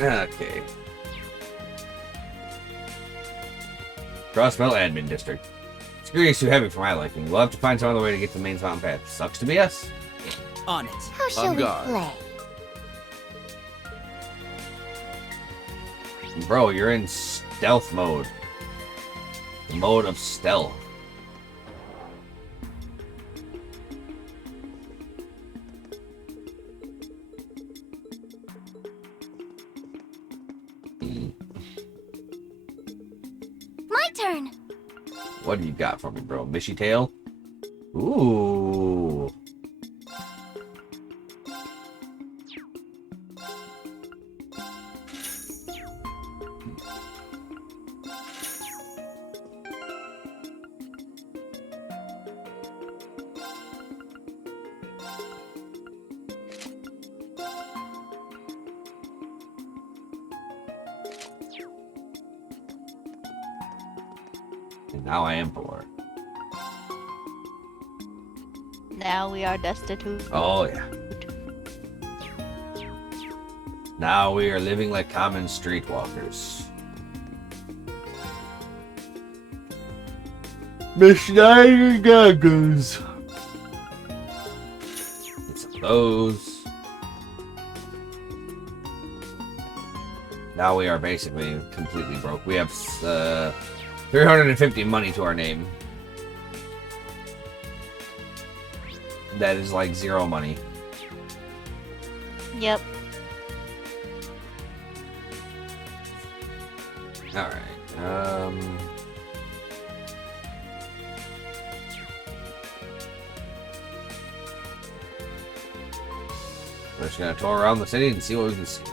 Okay. Crossbell Admin District. Security is too heavy for my liking. We'll have to find some other way to get to the main mountain path. Sucks to be us. On it. How shall we play? Bro, you're in stealth mode. The mode of stealth. My turn. What do you got for me, bro? Mishy tail? Ooh. And now I am poor. Now we are destitute. Oh, yeah. Now we are living like common streetwalkers. Mishnah goggles. Get some of those. Now we are basically completely broke. We have 350 money to our name. That is like zero money. Yep. Alright. We're just gonna tour around the city and see what we can see.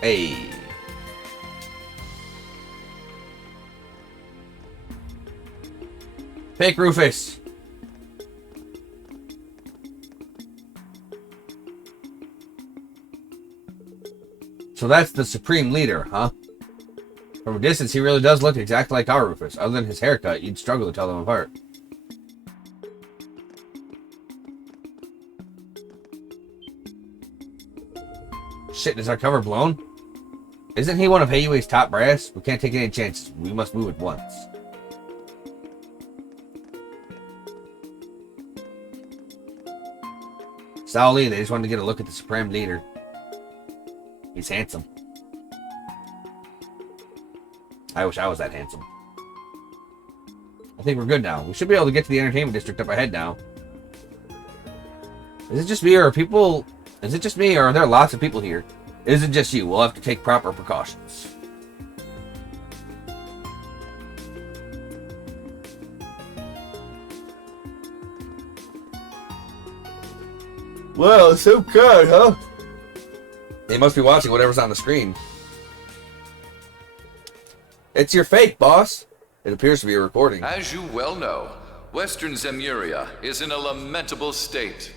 Hey. Fake Rufus. So that's the Supreme Leader, huh? From a distance, he really does look exactly like our Rufus. Other than his haircut, you'd struggle to tell them apart. Shit, is our cover blown? Isn't he one of Hayue's top brass? We can't take any chances. We must move at once. Sauli, they just wanted to get a look at the Supreme Leader. He's handsome. I wish I was that handsome. I think we're good now. We should be able to get to the entertainment district up ahead now. Is it just me, or are people... Is it just me, or are there lots of people here? Is it just you? We'll have to take proper precautions. Well, so good, huh? They must be watching whatever's on the screen. It's your fake, boss. It appears to be a recording. As you well know, Western Zemuria is in a lamentable state.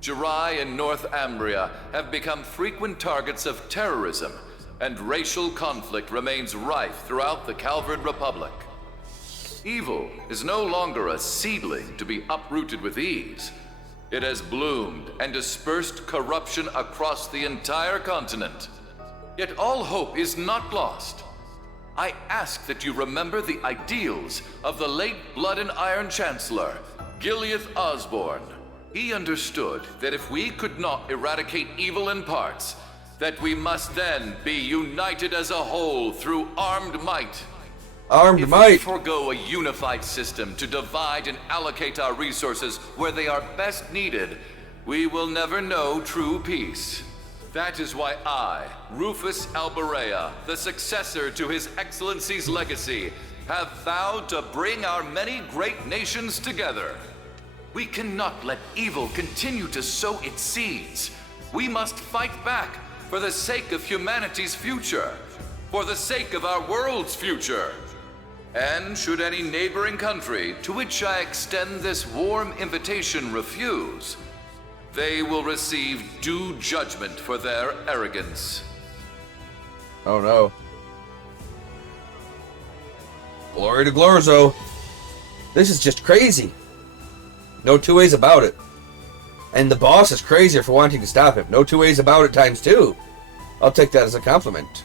Jirai and North Ambria have become frequent targets of terrorism, and racial conflict remains rife throughout the Calvard Republic. Evil is no longer a seedling to be uprooted with ease. It has bloomed and dispersed corruption across the entire continent. Yet all hope is not lost. I ask that you remember the ideals of the late Blood and Iron Chancellor, Gileath Osborne. He understood that if we could not eradicate evil in parts, that we must then be united as a whole through armed might. Armed might. If we forego a unified system to divide and allocate our resources where they are best needed, we will never know true peace. That is why I, Rufus Alberea, the successor to His Excellency's legacy, have vowed to bring our many great nations together. We cannot let evil continue to sow its seeds. We must fight back for the sake of humanity's future, for the sake of our world's future. And should any neighboring country to which I extend this warm invitation refuse, they will receive due judgment for their arrogance. Oh no. Glory to Glorzo. This is just crazy. No two ways about it. And the boss is crazier for wanting to stop him. No two ways about it times two. I'll take that as a compliment.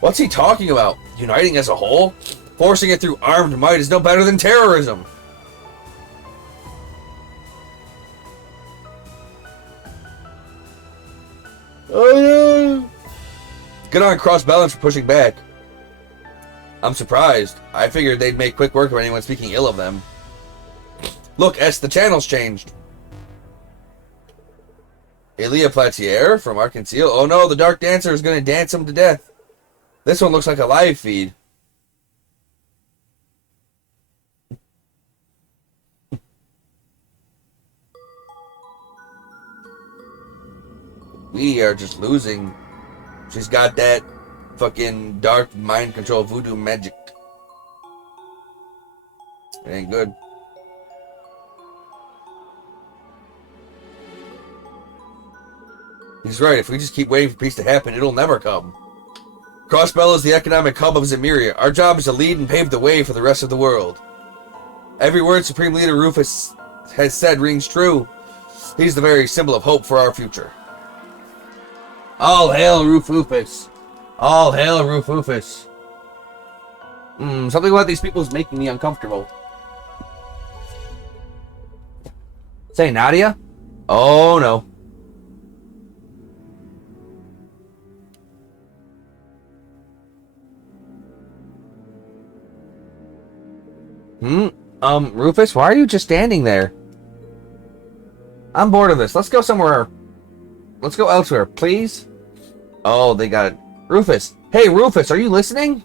What's he talking about? Uniting as a whole? Forcing it through armed might is no better than terrorism. Oh yeah. Good on Cross Balance for pushing back. I'm surprised. I figured they'd make quick work of anyone speaking ill of them. Look, S, the channel's changed. Elia Platier from Arkansas. Oh no, the Dark Dancer is going to dance him to death. This one looks like a live feed. We are just losing. She's got that fucking dark mind control voodoo magic. It ain't good. He's right. If we just keep waiting for peace to happen, it'll never come. Crossbell is the economic hub of Zemuria. Our job is to lead and pave the way for the rest of the world. Every word Supreme Leader Rufus has said rings true. He's the very symbol of hope for our future. All hail Rufus. All hail Rufus. Something about these people is making me uncomfortable. Say, Nadia? Oh, no. Rufus, why are you just standing there? I'm bored of this. Let's go somewhere. Let's go elsewhere, please. Oh, they got it. Rufus. Hey, Rufus, are you listening?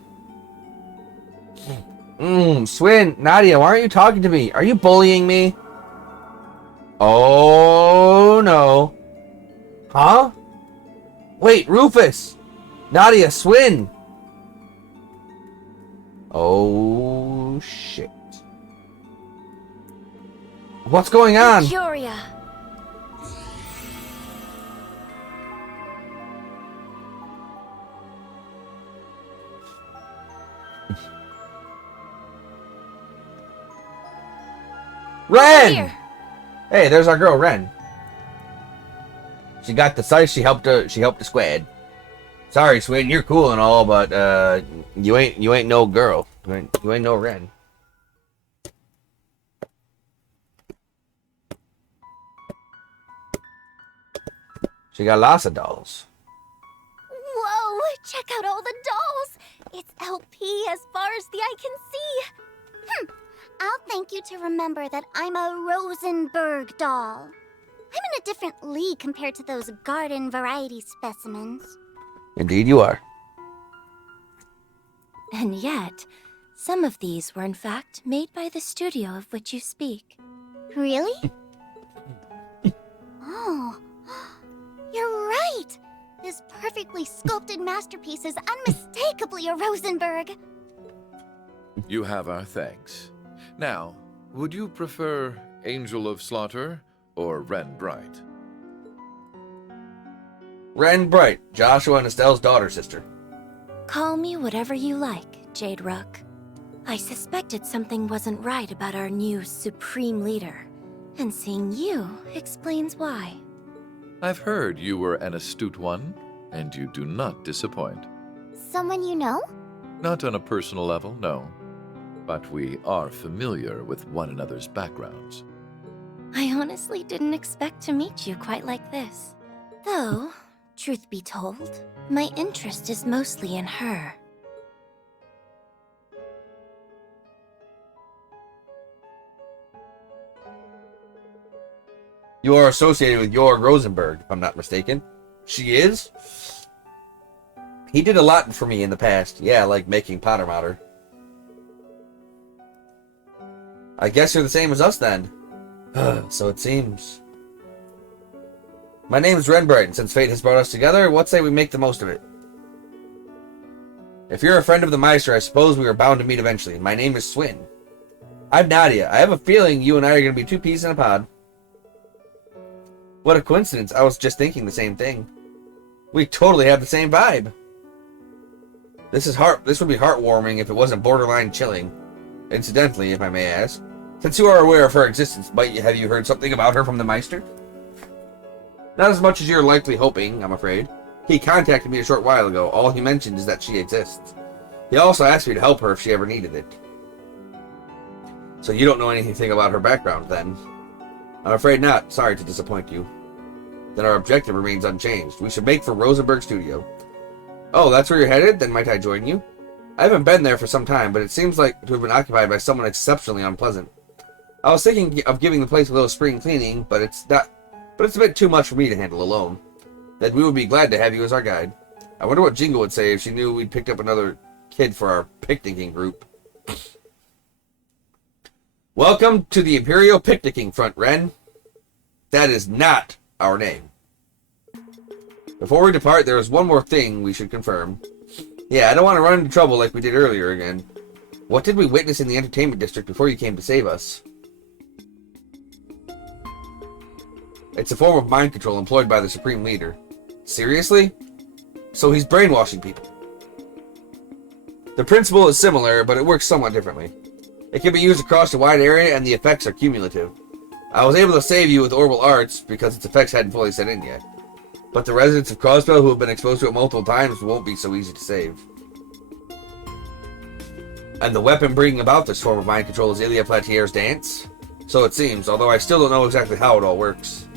Swin, Nadia, why aren't you talking to me? Are you bullying me? Oh, no. Huh? Wait, Rufus. Nadia, Swin. Oh, shit. What's going on? Mercuria. Ren! Here. Hey, there's our girl, Ren. She got the size. She helped the squad. Sorry, Swin, you're cool and all, but you ain't no girl. You ain't no Ren. She got lots of dolls. Whoa, check out all the dolls. It's LP as far as the eye can see. I'll thank you to remember that I'm a Rosenberg doll. I'm in a different league compared to those garden variety specimens. Indeed you are. And yet, some of these were in fact made by the studio of which you speak. Really? Oh, you're right. This perfectly sculpted masterpiece is unmistakably a Rosenberg. You have our thanks. Now, would you prefer Angel of Slaughter or Ren Bright? Ren Bright, Joshua and Estelle's daughter sister. Call me whatever you like, Jade Rook. I suspected something wasn't right about our new Supreme Leader, and seeing you explains why. I've heard you were an astute one, and you do not disappoint. Someone you know? Not on a personal level, no. But we are familiar with one another's backgrounds. I honestly didn't expect to meet you quite like this. Though, truth be told, my interest is mostly in her. You are associated with Jorg Rosenberg, if I'm not mistaken. She is? He did a lot for me in the past. Yeah, like making Potter Matter. I guess you're the same as us then. So it seems. My name's Renbright, and since fate has brought us together, what say we make the most of it? If you're a friend of the Meister, I suppose we are bound to meet eventually. My name is Swin. I'm Nadia. I have a feeling you and I are going to be two peas in a pod. What a coincidence. I was just thinking the same thing. We totally have the same vibe. This would be heartwarming if it wasn't borderline chilling. Incidentally, if I may ask, since you are aware of her existence, have you heard something about her from the Meister? Not as much as you're likely hoping, I'm afraid. He contacted me a short while ago. All he mentioned is that she exists. He also asked me to help her if she ever needed it. So you don't know anything about her background, then? I'm afraid not. Sorry to disappoint you. Then our objective remains unchanged. We should make for Rosenberg Studio. Oh, that's where you're headed? Then might I join you? I haven't been there for some time, but it seems like to have been occupied by someone exceptionally unpleasant. I was thinking of giving the place a little spring cleaning, but it's a bit too much for me to handle alone. Then we would be glad to have you as our guide. I wonder what Jingle would say if she knew we'd picked up another kid for our picnicking group. Welcome to the Imperial Picnicking Front, Ren. That is not our name. Before we depart, there is one more thing we should confirm. Yeah, I don't want to run into trouble like we did earlier again. What did we witness in the entertainment district before you came to save us? It's a form of mind control employed by the Supreme Leader. Seriously? So he's brainwashing people. The principle is similar, but it works somewhat differently. It can be used across a wide area, and the effects are cumulative. I was able to save you with Orbital Arts because its effects hadn't fully set in yet. But the residents of Crossbell who have been exposed to it multiple times won't be so easy to save. And the weapon bringing about this form of mind control is Ilya Platier's dance? So it seems, although I still don't know exactly how it all works.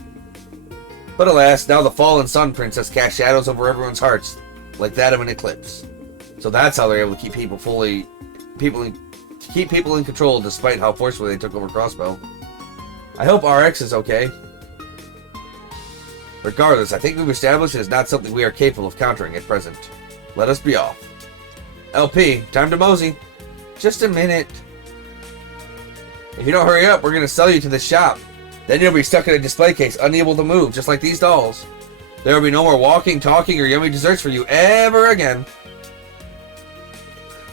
But alas, now the fallen Sun Princess casts shadows over everyone's hearts, like that of an eclipse. So that's how they're able to keep people in control despite how forcefully they took over Crossbell. I hope RX is okay. Regardless, I think we've established it is not something we are capable of countering at present. Let us be off. LP, time to mosey. Just a minute. If you don't hurry up, we're going to sell you to the shop. Then you'll be stuck in a display case, unable to move, just like these dolls. There will be no more walking, talking, or yummy desserts for you ever again.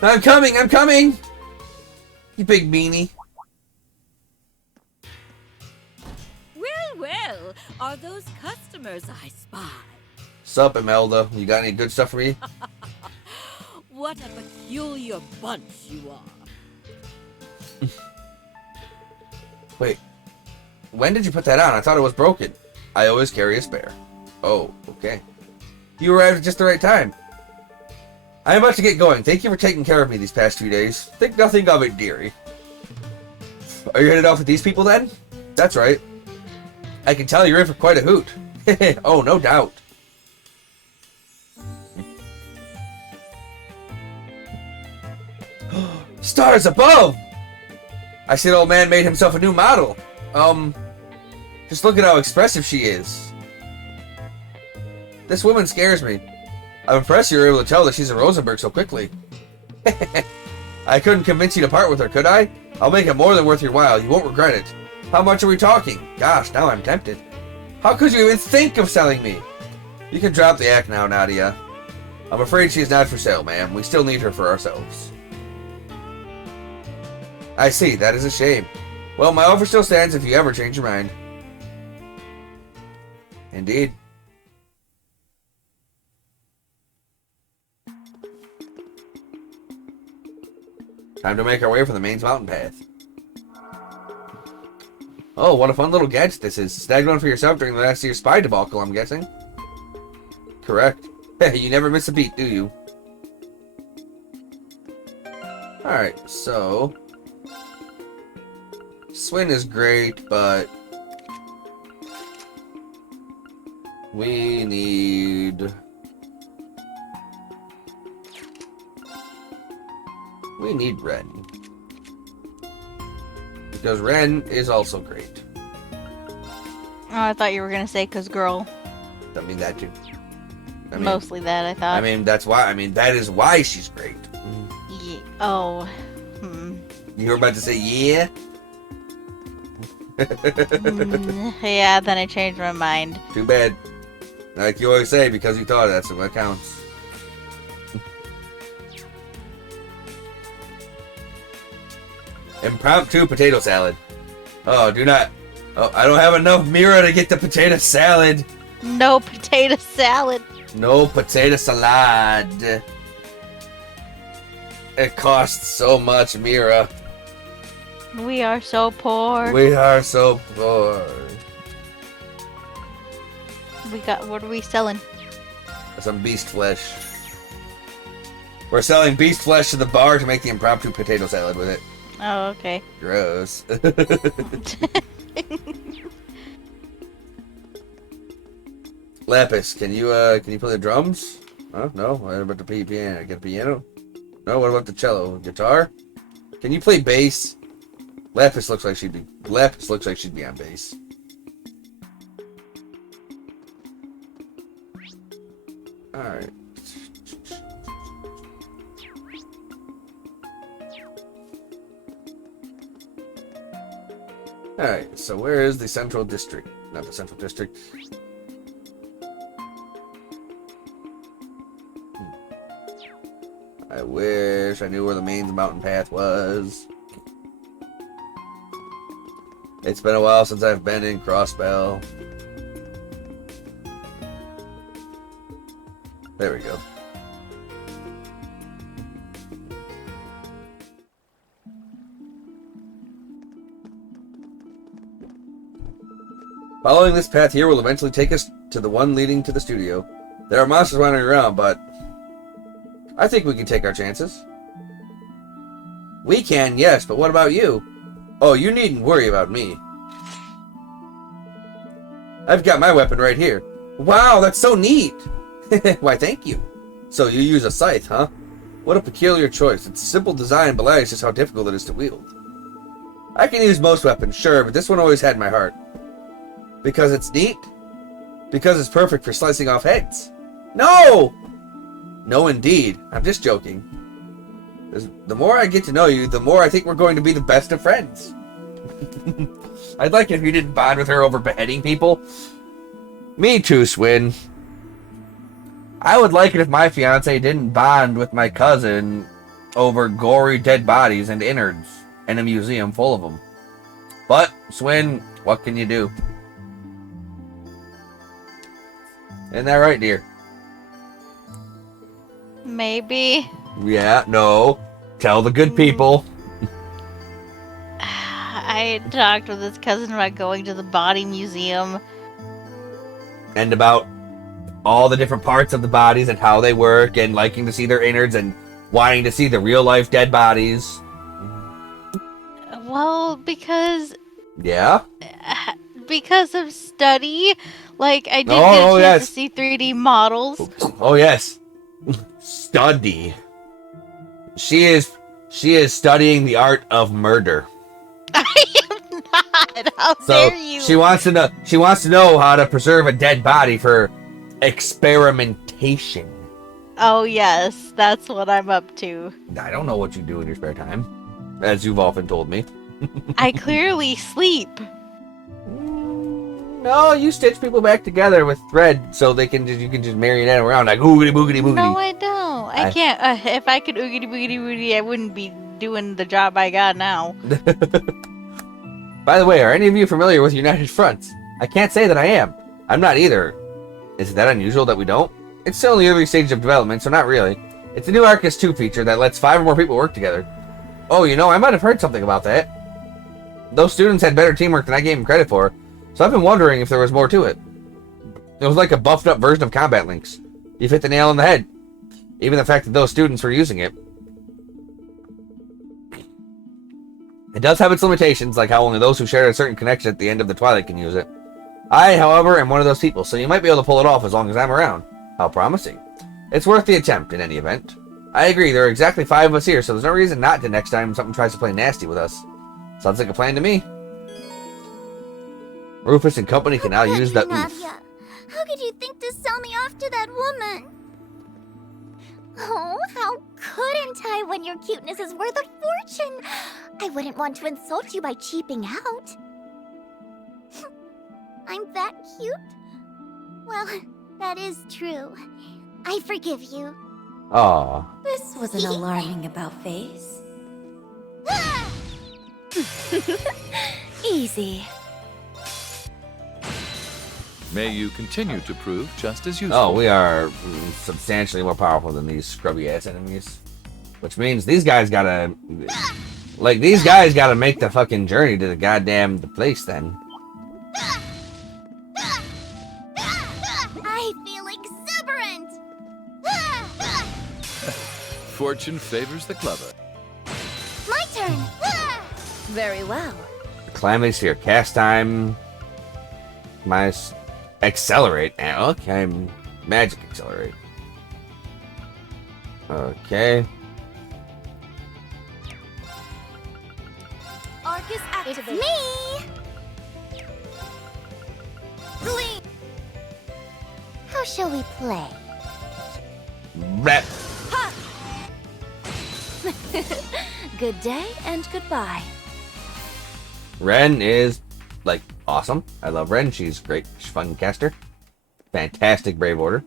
I'm coming! I'm coming! You big meanie. Well, are those customers I spy? Sup, Imelda? You got any good stuff for me? What a peculiar bunch you are. Wait. When did you put that on? I thought it was broken. I always carry a spare. Oh, okay. You arrived at just the right time. I am about to get going. Thank you for taking care of me these past 2 days. Think nothing of it, dearie. Are you headed off with these people then? That's right. I can tell you're in for quite a hoot. Oh, no doubt. Stars above! I see the old man made himself a new model. Just look at how expressive she is. This woman scares me. I'm impressed you were able to tell that she's a Rosenberg so quickly. I couldn't convince you to part with her, could I? I'll make it more than worth your while. You won't regret it. How much are we talking? Gosh, now I'm tempted. How could you even think of selling me? You can drop the act now, Nadia. I'm afraid she is not for sale, ma'am. We still need her for ourselves. I see. That is a shame. Well, my offer still stands if you ever change your mind. Indeed. Time to make our way for the main mountain path. Oh, what a fun little gadget this is. Snagged one for yourself during the last year's spy debacle, I'm guessing. Correct. You never miss a beat, do you? Alright, so... Swin is great, but... we need... Ren. Because Ren is also great. Oh, I thought you were gonna say 'cause girl. I mean, that too. I mean, Mostly that, I thought. I mean, that's why. I mean, that is why she's great. Oh. You were about to say, yeah? Yeah, then I changed my mind. Too bad. Like you always say, because you thought that's what counts. Impromptu potato salad. Oh, do not. Oh, I don't have enough Mira to get the potato salad. No potato salad. No potato salad. It costs so much Mira. We are so poor. We are so poor. What are we selling? Some beast flesh. We're selling beast flesh to the bar to make the impromptu potato salad with it. Oh, okay. Gross. Lapis, can you play the drums? Oh, no. What about the piano? Get a piano? No. What about the cello? Guitar? Can you play bass? Lapis looks like she'd be on bass. All right. Alright, so where is the Central District? Not the Central District. I wish I knew where the main mountain path was. It's been a while since I've been in Crossbell. There we go. Following this path here will eventually take us to the one leading to the studio. There are monsters wandering around, but I think we can take our chances. We can, yes, but what about you? Oh, you needn't worry about me. I've got my weapon right here. Wow, that's so neat! Why, thank you. So you use a scythe, huh? What a peculiar choice. It's a simple design, but belies just how difficult it is to wield. I can use most weapons, sure, but this one always had my heart. Because it's neat? Because it's perfect for slicing off heads? No! No, indeed. I'm just joking. The more I get to know you, the more I think we're going to be the best of friends. I'd like it if you didn't bond with her over beheading people. Me too, Swin. I would like it if my fiance didn't bond with my cousin over gory dead bodies and innards and a museum full of them. But, Swin, what can you do? Isn't that right, dear? Maybe. Yeah, no. Tell the good people. I talked with his cousin about going to the body museum. And about all the different parts of the bodies and how they work and liking to see their innards and wanting to see the real life dead bodies. Well, because Yeah? Because of study. Like, I did Oh, get a chance yes. to see 3D models. Oh, yes. Study. She is studying the art of murder. I am not. How So dare you? she wants to know how to preserve a dead body for experimentation. Oh, yes. That's what I'm up to. I don't know what you do in your spare time, as you've often told me. I clearly sleep. No, you stitch people back together with thread so you can just marionette around like oogity boogity boogity. No, I don't. I can't. If I could oogity boogity boogity, I wouldn't be doing the job I got now. By the way, are any of you familiar with United Fronts? I can't say that I am. I'm not either. Is it that unusual that we don't? It's still in the early stage of development, so not really. It's a new Arcus 2 feature that lets 5 or more people work together. Oh, you know, I might have heard something about that. Those students had better teamwork than I gave them credit for, so I've been wondering if there was more to it. It was like a buffed up version of Combat Links. You've hit the nail on the head. Even the fact that those students were using it. It does have its limitations, like how only those who shared a certain connection at the end of the Twilight can use it. I, however, am one of those people, so you might be able to pull it off as long as I'm around. How promising. It's worth the attempt, in any event. I agree, there are exactly 5 of us here, so there's no reason not to next time something tries to play nasty with us. Sounds like a plan to me. Rufus and company can now use that. Nadia, how could you think to sell me off to that woman? Oh, how couldn't I when your cuteness is worth a fortune? I wouldn't want to insult you by cheaping out. I'm that cute? Well, that is true. I forgive you. Aw. This was an alarming about face. Easy. May you continue to prove just as useful. Oh, we are substantially more powerful than these scrubby ass enemies. Which means these guys gotta Like, these guys gotta make the fucking journey to the goddamn place then. I feel exuberant! Fortune favors the clever. My turn! Very well. Calamity Sphere. Cast time. Minus. Accelerate. Okay. Magic accelerate. Okay. Arcus activate. It's me! Glee! How shall we play? Rep. Good day and goodbye. Ren is, like, awesome. I love Ren. She's great. She's fun caster. Fantastic Brave Order.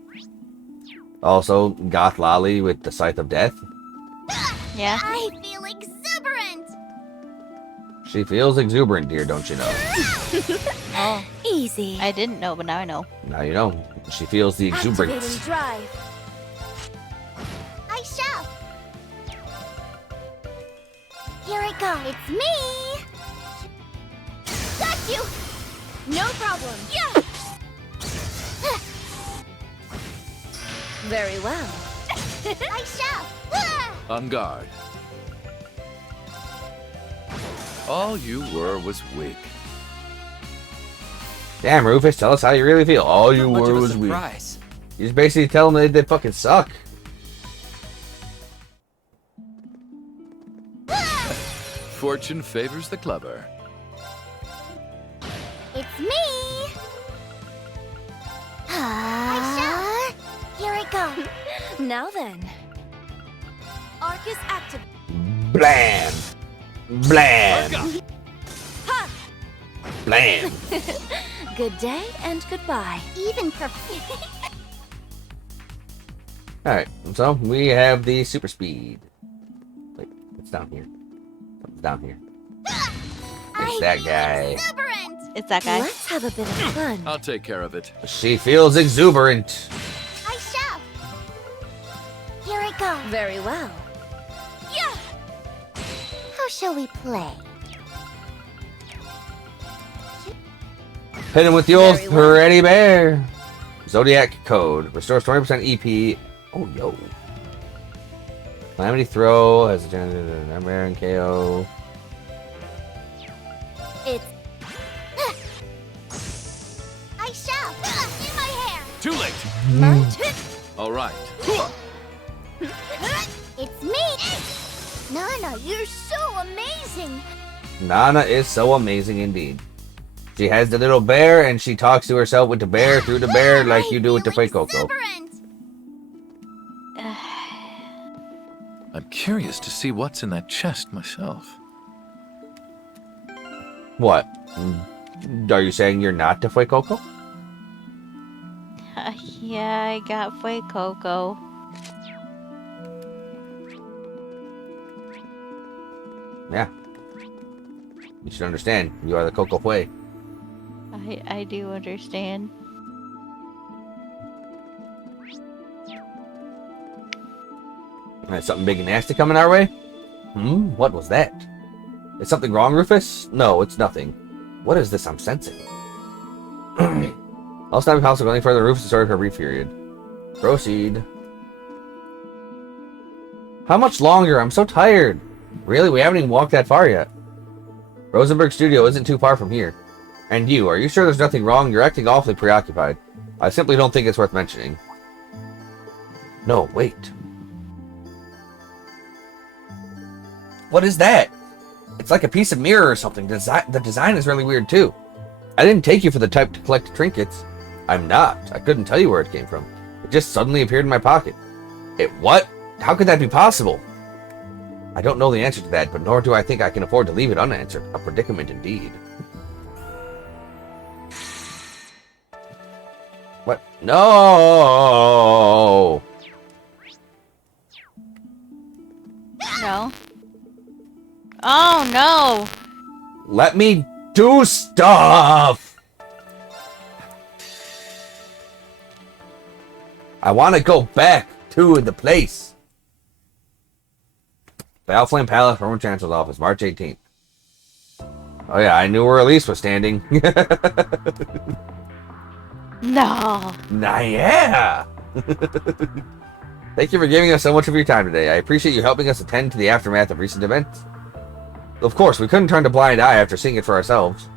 Also, Goth Lolly with the Scythe of Death. Yeah. I feel exuberant! She feels exuberant, dear, don't you know? Oh, Easy. I didn't know, but now I know. Now you know. She feels the Activating exuberance. drive. I shall! Here I go. It's me! Got you! No problem. Yeah! Very well. I shall! On guard. All you were was weak. Damn, Rufus, tell us how you really feel. All you Not much were of a was weak. surprise. You just basically tell them they fucking suck. Fortune favors the clever. It's me! I shall! Here I go. Now then. Arcus activate. Blam! Blam! Blam! Good day and goodbye. Even perfect. Alright, so we have the super speed. Wait, it's down here. It's down here. It's that guy. Exuberant! It's that guy. Let's have a bit of fun. I'll take care of it. She feels exuberant. I shall! Here I go. Very well. Yeah! How shall we play? Hit him with the old Very well. Ready Bear. Zodiac Code. Restores 20% EP. Oh, yo. Calamity Throw has a number and KO. It's... I shall! In my hair! Too late. My turn. All right. It's me! Nana, you're so amazing! Nana is so amazing indeed. She has the little bear and she talks to herself with the bear through the bear like you do with the feel fake Coco. exuberant. I'm curious to see what's in that chest myself. What? Are you saying you're not the fake Coco? Yeah, I got Fue Coco. Yeah. You should understand. You are the Coco Fue. I do understand. Is something big and nasty coming our way? What was that? Is something wrong, Rufus? No, it's nothing. What is this I'm sensing? I'll stop house going further. Rufus has started her brief period. Proceed. How much longer? I'm so tired. Really? We haven't even walked that far yet. Rosenberg Studio isn't too far from here. And you, are you sure there's nothing wrong? You're acting awfully preoccupied. I simply don't think it's worth mentioning. No, wait. What is that? It's like a piece of mirror or something. The design is really weird too. I didn't take you for the type to collect trinkets. I'm not. I couldn't tell you where it came from. It just suddenly appeared in my pocket. It what? How could that be possible? I don't know the answer to that, but nor do I think I can afford to leave it unanswered. A predicament indeed. What? No! No. Oh no! Let me do stuff! I want to go back to the place. Valflame Palace, Roman Chancellor's Office, March 18th. Oh yeah, I knew where Elise was standing. No. Nah, yeah! Thank you for giving us so much of your time today. I appreciate you helping us attend to the aftermath of recent events. Of course, we couldn't turn a blind eye after seeing it for ourselves.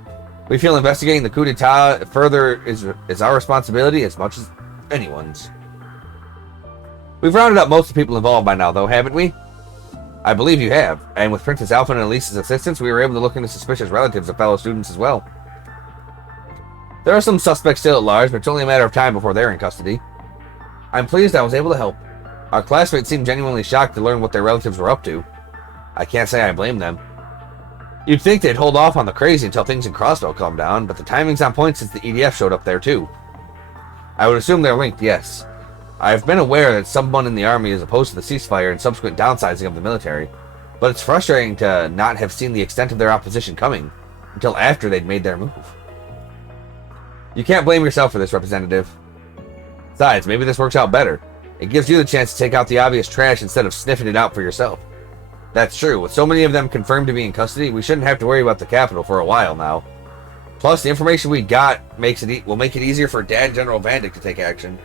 We feel investigating the coup d'etat further is our responsibility as much as anyone's. We've rounded up most of the people involved by now, though, haven't we? I believe you have, and with Princess Alpha and Elise's assistance, we were able to look into suspicious relatives of fellow students as well. There are some suspects still at large, but it's only a matter of time before they're in custody. I'm pleased I was able to help. Our classmates seemed genuinely shocked to learn what their relatives were up to. I can't say I blame them. You'd think they'd hold off on the crazy until things in Crossbell calm down, but the timing's on point since the EDF showed up there too. I would assume they're linked, yes. I've been aware that someone in the army is opposed to the ceasefire and subsequent downsizing of the military, but it's frustrating to not have seen the extent of their opposition coming until after they'd made their move. You can't blame yourself for this, Representative. Besides, maybe this works out better. It gives you the chance to take out the obvious trash instead of sniffing it out for yourself. That's true. With so many of them confirmed to be in custody, we shouldn't have to worry about the capital for a while now. Plus, the information we got will make it easier for Dad and General Vandyck to take action.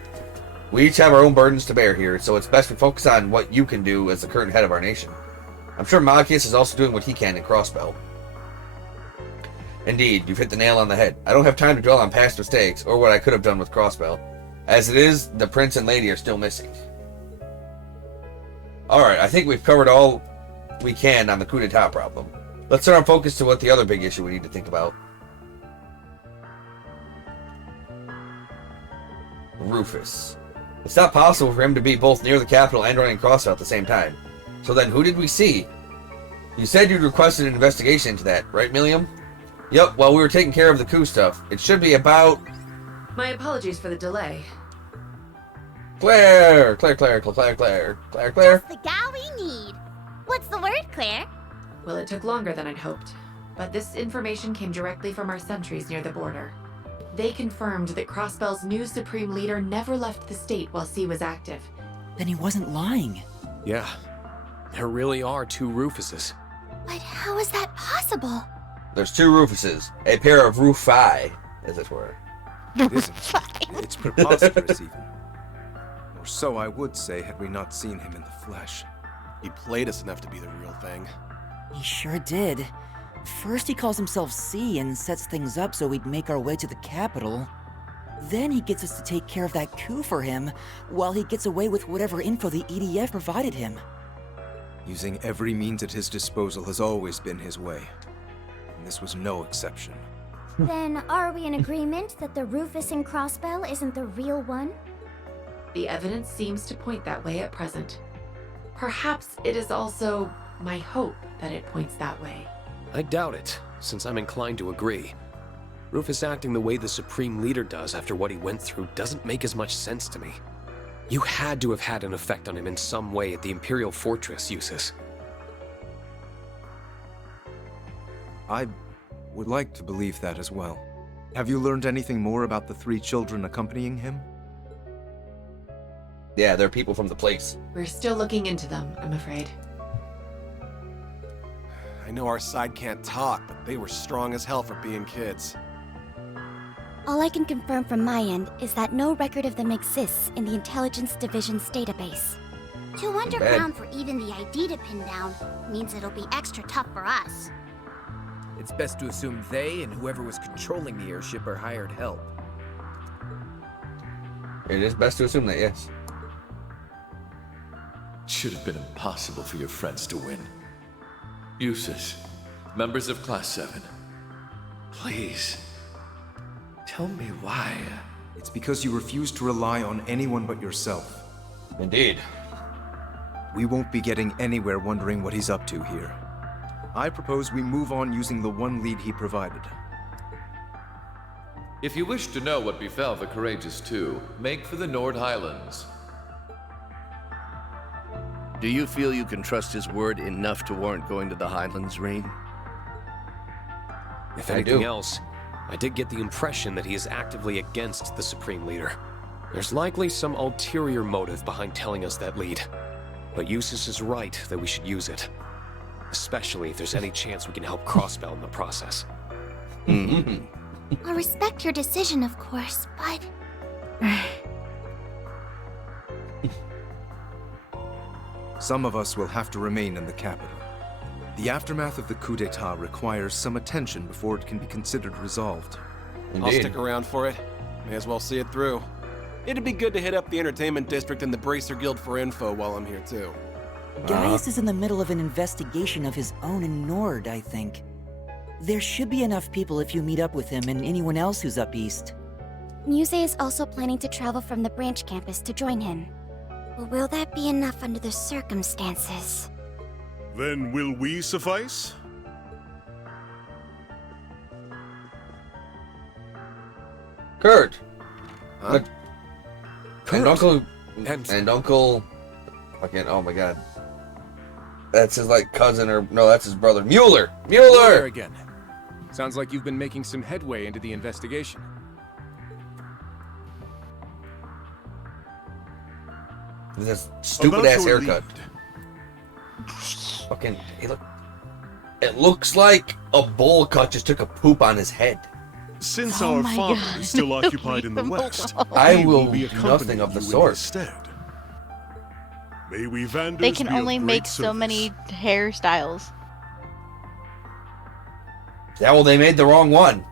We each have our own burdens to bear here, so it's best we focus on what you can do as the current head of our nation. I'm sure Malachius is also doing what he can in Crossbell. Indeed, you've hit the nail on the head. I don't have time to dwell on past mistakes, or what I could have done with Crossbell. As it is, the Prince and Lady are still missing. Alright, I think we've covered all we can on the coup d'etat problem. Let's turn our focus to what the other big issue we need to think about. Rufus. It's not possible for him to be both near the capital and running Crossbell at the same time. So then, who did we see? You said you'd requested an investigation into that, right, Milliam? Yep, while we were taking care of the coup stuff. It should be about... My apologies for the delay. Claire! Just the gal we need. What's the word, Claire? Well, it took longer than I'd hoped, but this information came directly from our sentries near the border. They confirmed that Crossbell's new Supreme Leader never left the state while C was active. Then he wasn't lying. Yeah, there really are two Rufuses. But how is that possible? There's two Rufuses. A pair of Rufi, as it were. It isn't. It's preposterous, even. Or so I would say had we not seen him in the flesh. He played us enough to be the real thing. He sure did. First he calls himself C and sets things up so we'd make our way to the capital. Then he gets us to take care of that coup for him, while he gets away with whatever info the EDF provided him. Using every means at his disposal has always been his way. And this was no exception. Then are we in agreement that the Rufus in Crossbell isn't the real one? The evidence seems to point that way at present. Perhaps it is also my hope that it points that way. I doubt it, since I'm inclined to agree. Rufus acting the way the Supreme Leader does after what he went through doesn't make as much sense to me. You had to have had an effect on him in some way at the Imperial Fortress, Eustace. I would like to believe that as well. Have you learned anything more about the three children accompanying him? Yeah, they're people from the place. We're still looking into them, I'm afraid. I know our side can't talk, but they were strong as hell for being kids. All I can confirm from my end is that no record of them exists in the Intelligence Division's database. 2 underground for even the ID to pin down means it'll be extra tough for us. It's best to assume they and whoever was controlling the airship are hired help. It is best to assume that, yes. It should have been impossible for your friends to win. Eustace, members of Class 7, please, tell me why. It's because you refuse to rely on anyone but yourself. Indeed. We won't be getting anywhere wondering what he's up to here. I propose we move on using the one lead he provided. If you wish to know what befell the Courageous Two, make for the Nord Highlands. Do you feel you can trust his word enough to warrant going to the Highlands, Rain? If anything else, I did get the impression that he is actively against the Supreme Leader. There's likely some ulterior motive behind telling us that lead. But Eustace is right that we should use it. Especially if there's any chance we can help Crossbell in the process. I'll respect your decision, of course, but... Some of us will have to remain in the capital. The aftermath of the coup d'etat requires some attention before it can be considered resolved. I'll stick around for it. May as well see it through. It'd be good to hit up the entertainment district and the Bracer Guild for info while I'm here too. Gaius is in the middle of an investigation of his own in Nord, I think. There should be enough people if you meet up with him and anyone else who's up east. Muse is also planning to travel from the branch campus to join him. But will that be enough under the circumstances? Then will we suffice? Kurt! Huh? And Uncle... Fucking, oh my god. That's his, like, cousin or... No, that's his brother. Mueller! There again. Sounds like you've been making some headway into the investigation. This stupid-ass haircut. Fucking... It looks like a bowl cut just took a poop on his head. Since our father is still occupied in the West, I will be do nothing of the sort. May we Vanders They can be of only great make so service. many hairstyles. Yeah, well, they made the wrong one.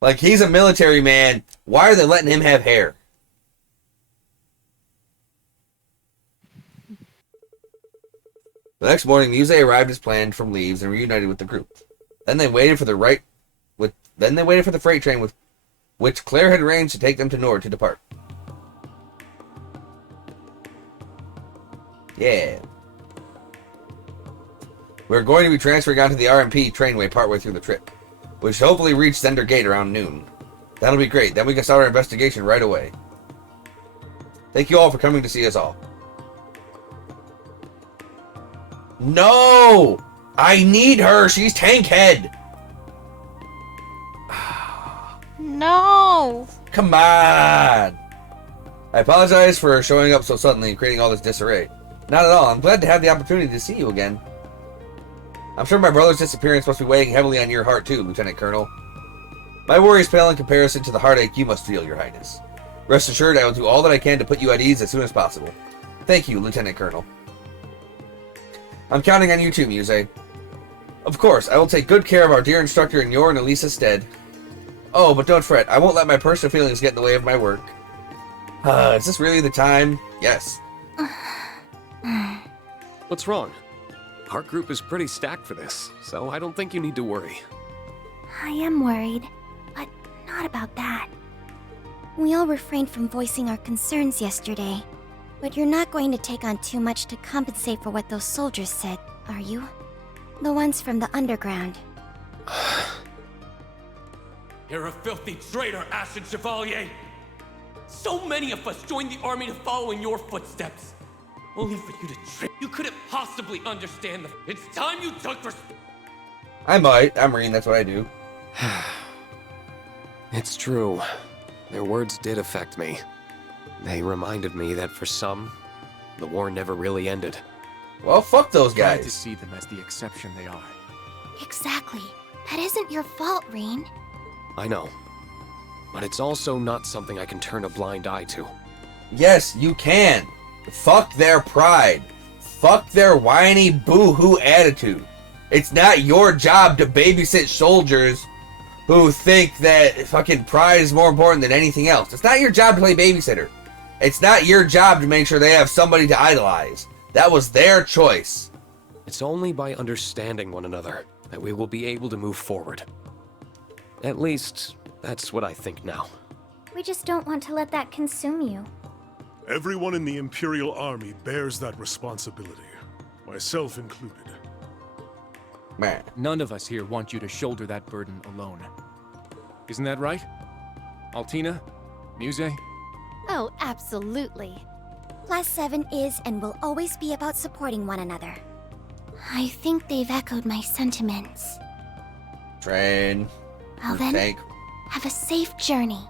Like, he's a military man. Why are they letting him have hair? The next morning, Muse arrived as planned from Leaves and reunited with the group. Then they waited for the freight train with which Claire had arranged to take them to Nord to depart. Yeah. We're going to be transferring onto the RMP trainway partway through the trip, which should hopefully reach Zender Gate around noon. That'll be great. Then we can start our investigation right away. Thank you all for coming to see us all. No! I need her! She's tank head! No! Come on! I apologize for showing up so suddenly and creating all this disarray. Not at all. I'm glad to have the opportunity to see you again. I'm sure my brother's disappearance must be weighing heavily on your heart too, Lieutenant Colonel. My worries pale in comparison to the heartache you must feel, Your Highness. Rest assured I will do all that I can to put you at ease as soon as possible. Thank you, Lieutenant Colonel. I'm counting on you too, Muse. Of course, I will take good care of our dear instructor in your and Elisa's stead. Oh, but don't fret. I won't let my personal feelings get in the way of my work. Is this really the time? Yes. What's wrong? Our group is pretty stacked for this, so I don't think you need to worry. I am worried, but not about that. We all refrained from voicing our concerns yesterday, but you're not going to take on too much to compensate for what those soldiers said, are you? The ones from the underground. You're a filthy traitor, Ashen Chevalier! So many of us joined the army to follow in your footsteps. Only for you to trick. You couldn't possibly understand them. It's time you took I might. I'm Marine, that's what I do. It's true. Their words did affect me. They reminded me that for some, the war never really ended. Well, fuck those Glad guys. to see them as the exception they are. Exactly. That isn't your fault, Rain. I know. But it's also not something I can turn a blind eye to. Yes, you can. Fuck their pride. Fuck their whiny boo-hoo attitude. It's not your job to babysit soldiers who think that fucking pride is more important than anything else. It's not your job to play babysitter. It's not your job to make sure they have somebody to idolize. That was their choice. It's only by understanding one another that we will be able to move forward. At least, that's what I think now. We just don't want to let that consume you. Everyone in the Imperial Army bears that responsibility, myself included. Man. None of us here want you to shoulder that burden alone. Isn't that right? Altina? Muse? Oh, absolutely. Class 7 is and will always be about supporting one another. I think they've echoed my sentiments. Train. Well then, Tank. have a safe journey.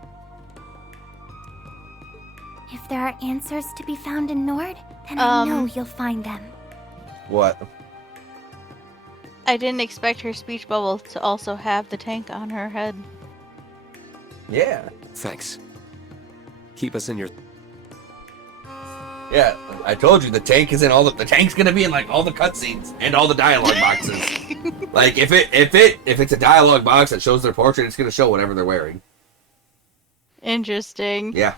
If there are answers to be found in Nord, then I know you'll find them. What? I didn't expect her speech bubble to also have the tank on her head. Yeah. Thanks. Keep us in your... Yeah, I told you the tank is in all the tank's gonna be in like all the cutscenes and all the dialogue boxes. Like if it's a dialogue box that shows their portrait, it's gonna show whatever they're wearing. Interesting. Yeah.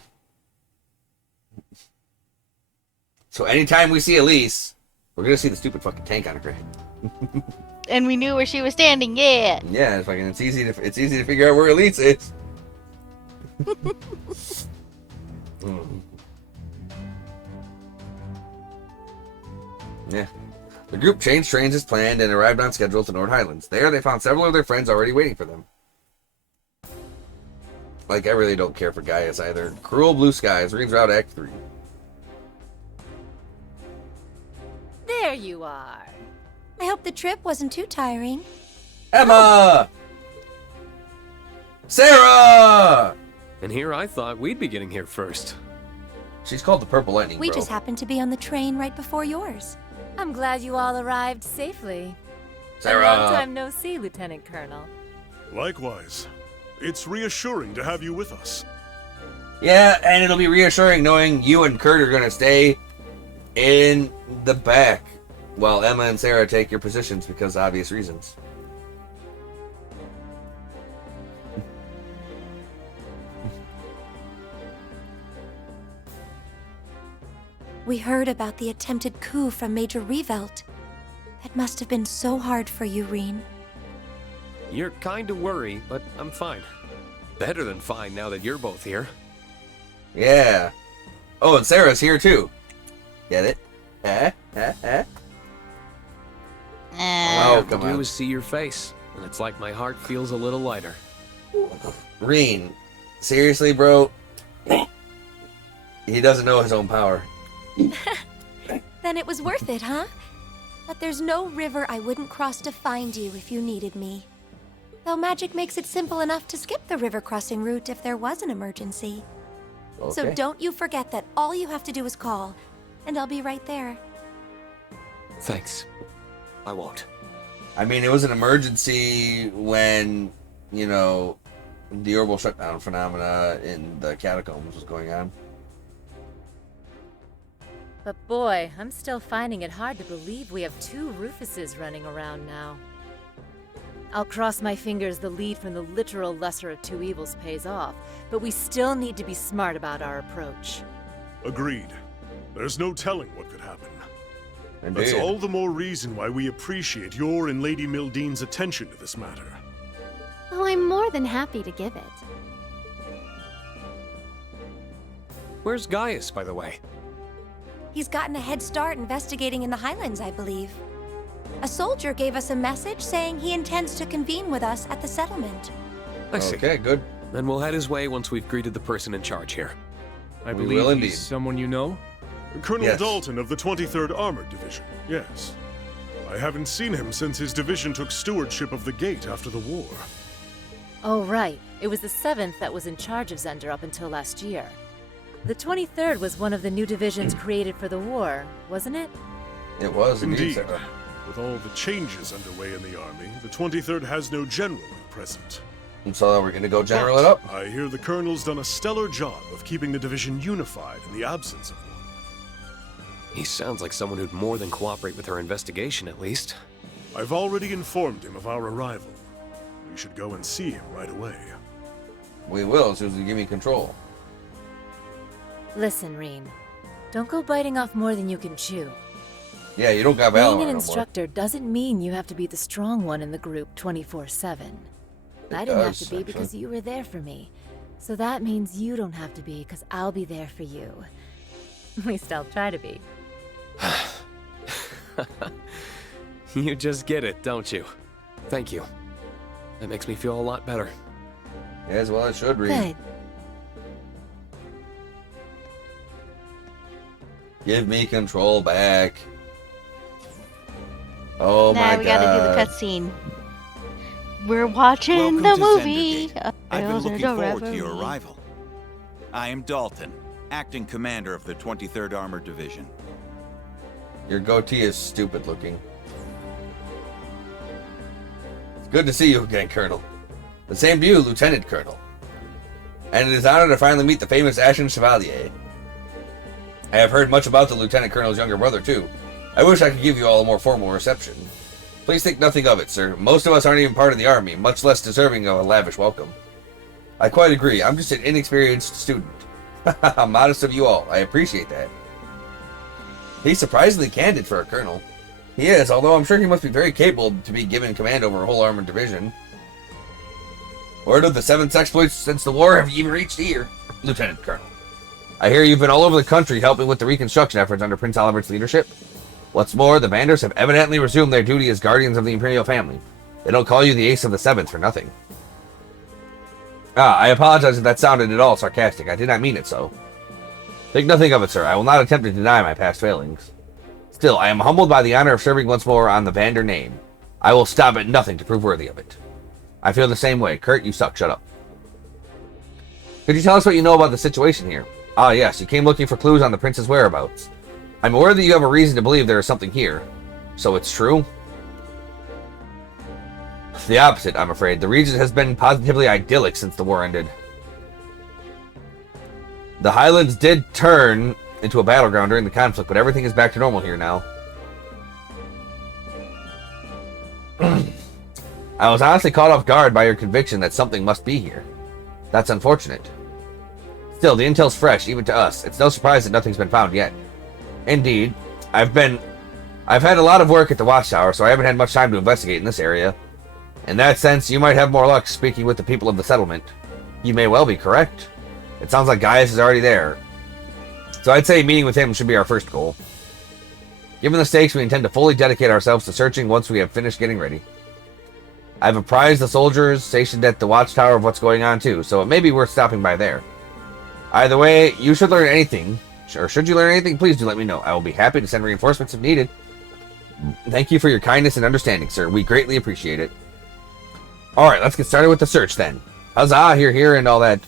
So anytime we see Elise, we're gonna see the stupid fucking tank on her head. And we knew where she was standing, yeah. Yeah, it's easy to figure out where Elise is. Yeah. The group changed trains as planned and arrived on schedule to North Highlands. There, they found several of their friends already waiting for them. Like, I really don't care for Gaius either. Cruel Blue Skies, Reen's Route Act 3. There you are. I hope the trip wasn't too tiring. Emma! Sarah! And here I thought we'd be getting here first. She's called the Purple Lightning, We bro. just happened to be on the train right before yours. I'm glad you all arrived safely. Sarah! A long time no see, Lieutenant Colonel. Likewise. It's reassuring to have you with us. Yeah, and it'll be reassuring knowing you and Kurt are gonna stay in the back while Emma and Sarah take your positions because of obvious reasons. We heard about the attempted coup from Major Revelt. That must have been so hard for you, Reen. You're kind of worried, but I'm fine. Better than fine now that you're both here. Yeah. Oh, and Sarah's here too. Get it? All Oh, come I do on. is see your face, and it's like my heart feels a little lighter. Reen, seriously, bro? He doesn't know his own power. Then it was worth it, huh? But there's no river I wouldn't cross to find you if you needed me. Though magic makes it simple enough to skip the river crossing route if there was an emergency. So Okay. don't you forget that all you have to do is call, and I'll be right there. Thanks. I won't. I mean, it was an emergency when, you know, the orbital shutdown phenomena in the catacombs was going on. But boy, I'm still finding it hard to believe we have two Rufuses running around now. I'll cross my fingers the lead from the literal lesser of two evils pays off, but we still need to be smart about our approach. Agreed. There's no telling what could happen. Indeed. That's all the more reason why we appreciate your and Lady Mildene's attention to this matter. Oh, I'm more than happy to give it. Where's Gaius, by the way? He's gotten a head start investigating in the Highlands, I believe. A soldier gave us a message saying he intends to convene with us at the settlement. I see. Okay, good. Then we'll head his way once we've greeted the person in charge here. I We believe will he's indeed. someone you know? Colonel Yes. Dalton of the 23rd Armored Division, yes. I haven't seen him since his division took stewardship of the gate after the war. Oh, right. It was the 7th that was in charge of Zender up until last year. The 23rd was one of the new divisions created for the war, wasn't it? It was indeed, Indeed. Sarah. With all the changes underway in the army, the 23rd has no general at present. And so we're gonna go general But it up. I hear the colonel's done a stellar job of keeping the division unified in the absence of one. He sounds like someone who'd more than cooperate with our investigation, at least. I've already informed him of our arrival. We should go and see him right away. We will as soon as you give me control. Listen, Reen. Don't go biting off more than you can chew. Yeah, you don't got Valor Being an no more. instructor doesn't mean you have to be the strong one in the group 24/7. I didn't have does, to be because actually. you were there for me. So that means you don't have to be because I'll be there for you. At least I'll try to be. You just get it, don't you? Thank you. That makes me feel a lot better. As well it should, Reed. Good. Give me control back. Oh my Now we gotta do the god. cutscene. We're watching Welcome the to movie. Zendergate. I've been looking forward to your arrival. I am Dalton, acting commander of the 23rd Armored Division. Your goatee is stupid looking. It's good to see you again, Colonel. The same to you, Lieutenant Colonel. And it is an honor to finally meet the famous Ashen Chevalier. I have heard much about the Lieutenant Colonel's younger brother, too. I wish I could give you all a more formal reception. Please think nothing of it, sir. Most of us aren't even part of the army, much less deserving of a lavish welcome. I quite agree. I'm just an inexperienced student. Modest of you all. I appreciate that. He's surprisingly candid for a colonel. He is, although I'm sure he must be very capable to be given command over a whole armored division. Word of the 7th exploits since the war have even reached here, Lieutenant Colonel. I hear you've been all over the country helping with the reconstruction efforts under Prince Albert's leadership. What's more, the Banders have evidently resumed their duty as guardians of the Imperial family. They don't call you the Ace of the 7th for nothing. I apologize if that sounded at all sarcastic. I did not mean it so. Think nothing of it, sir. I will not attempt to deny my past failings. Still, I am humbled by the honor of serving once more on the Vander name. I will stop at nothing to prove worthy of it. I feel the same way. Kurt, you suck. Shut up. Could you tell us what you know about the situation here? Ah, yes. You came looking for clues on the prince's whereabouts. I'm aware that you have a reason to believe there is something here. So it's true? It's the opposite, I'm afraid. The region has been positively idyllic since the war ended. The Highlands did turn into a battleground during the conflict, but everything is back to normal here now. I was honestly caught off guard by your conviction that something must be here. That's unfortunate. Still, the intel's fresh, even to us. It's no surprise that nothing's been found yet. Indeed, I've had a lot of work at the Watchtower, so I haven't had much time to investigate in this area. In that sense, you might have more luck speaking with the people of the settlement. You may well be correct. It sounds like Gaius is already there. So I'd say meeting with him should be our first goal. Given the stakes, we intend to fully dedicate ourselves to searching once we have finished getting ready. I've apprised the soldiers stationed at the Watchtower of what's going on too, so it may be worth stopping by there. Either way, you should learn anything, or should you learn anything, please do let me know. I will be happy to send reinforcements if needed. Thank you for your kindness and understanding, sir. We greatly appreciate it. Alright, let's get started with the search then. Huzzah, here, and all that.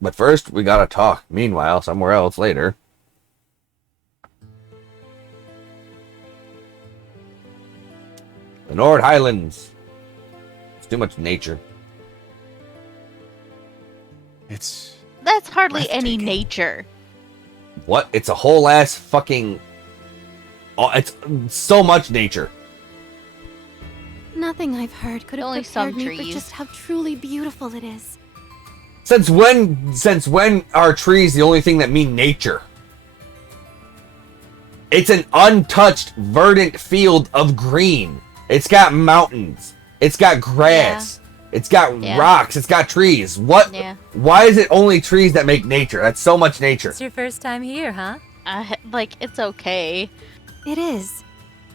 But first, we gotta talk. Meanwhile, somewhere else later. The Nord Highlands. It's too much nature. That's hardly any nature. What? It's a whole ass fucking... Oh, it's so much nature. Nothing I've heard could have Only prepared some me for trees. just how truly beautiful it is. Since when are trees the only thing that mean nature? It's an untouched, verdant field of green. It's got mountains. It's got grass. Yeah. It's got rocks. It's got trees. What? Yeah. Why is it only trees that make nature? That's so much nature. It's your first time here, huh? It's okay. It is.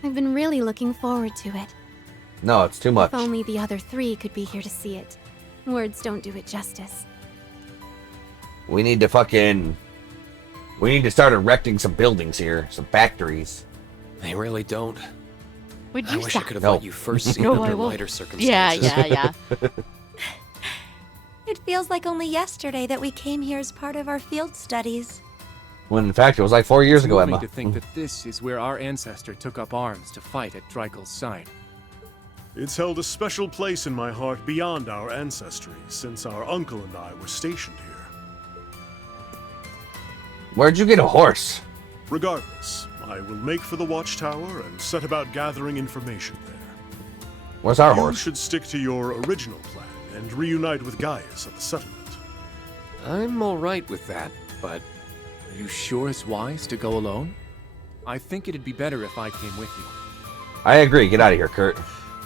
I've been really looking forward to it. No, it's too much. If only the other 3 could be here to see it. Words don't do it justice. We need to start erecting some buildings here. Some factories. They really don't. Would I you wish stop? I could have let you first see No, under I won't. lighter circumstances. Yeah. It feels like only yesterday that we came here as part of our field studies. When in fact it was like 4 years ago, Moving Emma. to think that this is where our ancestor took up arms to fight at Dreikel's side. It's held a special place in my heart beyond our ancestry, since our uncle and I were stationed here. Where'd you get a horse? Regardless, I will make for the Watchtower and set about gathering information there. Where's our You horse? should stick to your original plan and reunite with Gaius at the settlement. I'm alright with that, but... Are you sure it's wise to go alone? I think it'd be better if I came with you. I agree. Get out of here, Kurt.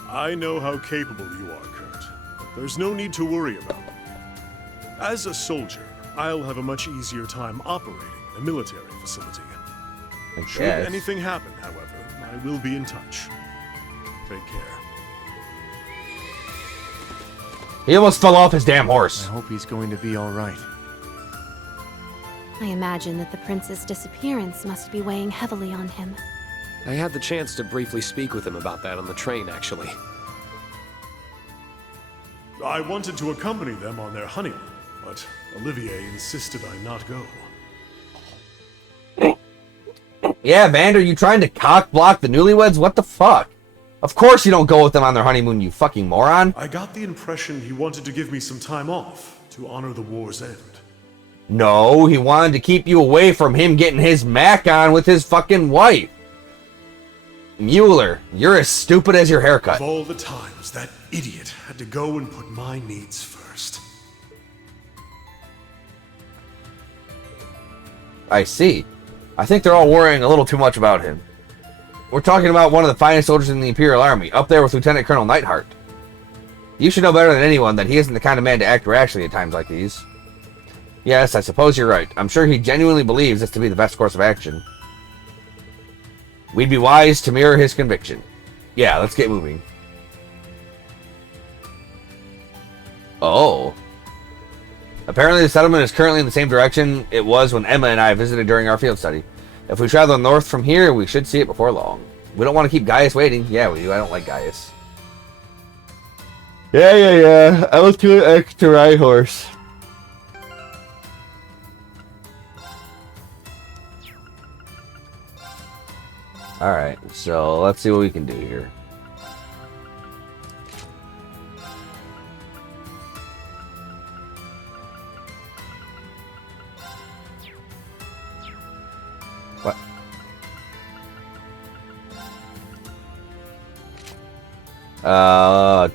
I know how capable you are, Kurt, but there's no need to worry about me. As a soldier, I'll have a much easier time operating a military facility. Should guess. anything happen, however, I will be in touch. Take care. He almost fell off his damn horse. I hope he's going to be alright. I imagine that the prince's disappearance must be weighing heavily on him. I had the chance to briefly speak with him about that on the train, actually. I wanted to accompany them on their honeymoon, but Olivier insisted I not go. Yeah, Vander, you trying to cock block the newlyweds? What the fuck? Of course you don't go with them on their honeymoon, you fucking moron. I got the impression he wanted to give me some time off to honor the war's end. No, he wanted to keep you away from him getting his Mac on with his fucking wife. Mueller, you're as stupid as your haircut. Of all the times that idiot had to go and put my needs first. I see. I think they're all worrying a little too much about him. We're talking about one of the finest soldiers in the Imperial Army, up there with Lieutenant Colonel Neidhart. You should know better than anyone that he isn't the kind of man to act rashly at times like these. Yes, I suppose you're right. I'm sure he genuinely believes this to be the best course of action. We'd be wise to mirror his conviction. Yeah, let's get moving. Oh. Apparently the settlement is currently in the same direction it was when Emma and I visited during our field study. If we travel north from here, we should see it before long. We don't want to keep Gaius waiting. Yeah, we do. I don't like Gaius. Yeah. I was too extra ride horse. Alright, so let's see what we can do here. What?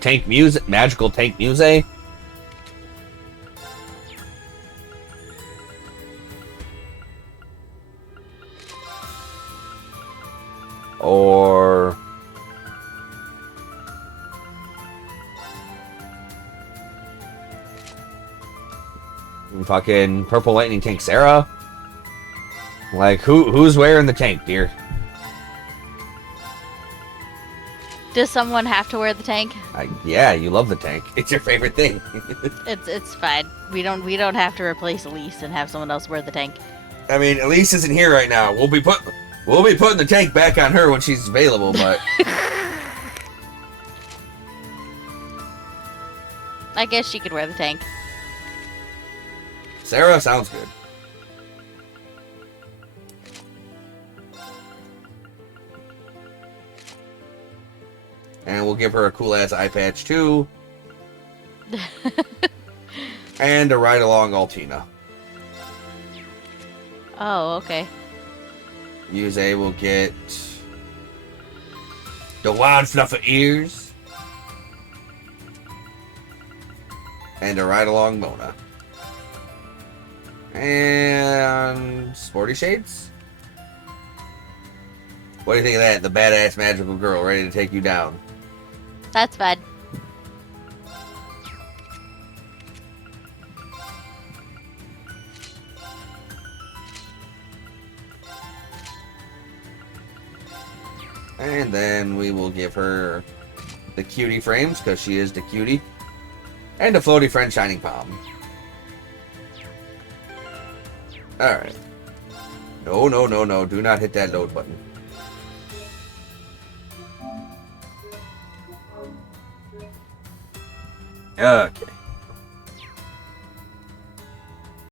Tank music, magical tank music. Or fucking Purple Lightning Tank Sarah. Like who's wearing the tank, dear? Does someone have to wear the tank? Yeah, you love the tank. It's your favorite thing. It's fine. We don't have to replace Elise and have someone else wear the tank. I mean, Elise isn't here right now. We'll be putting the tank back on her when she's available, but I guess she could wear the tank. Sarah sounds good. And we'll give her a cool-ass eye patch, too. And a ride-along Altina. Oh, okay. Yuze will get the wide fluffy ears. And a ride-along Mona. And Sporty Shades? What do you think of that? The badass magical girl ready to take you down. That's fine. And then we will give her the cutie frames, because she is the cutie. And a floaty friend shining palm. Alright. No. Do not hit that load button. Okay.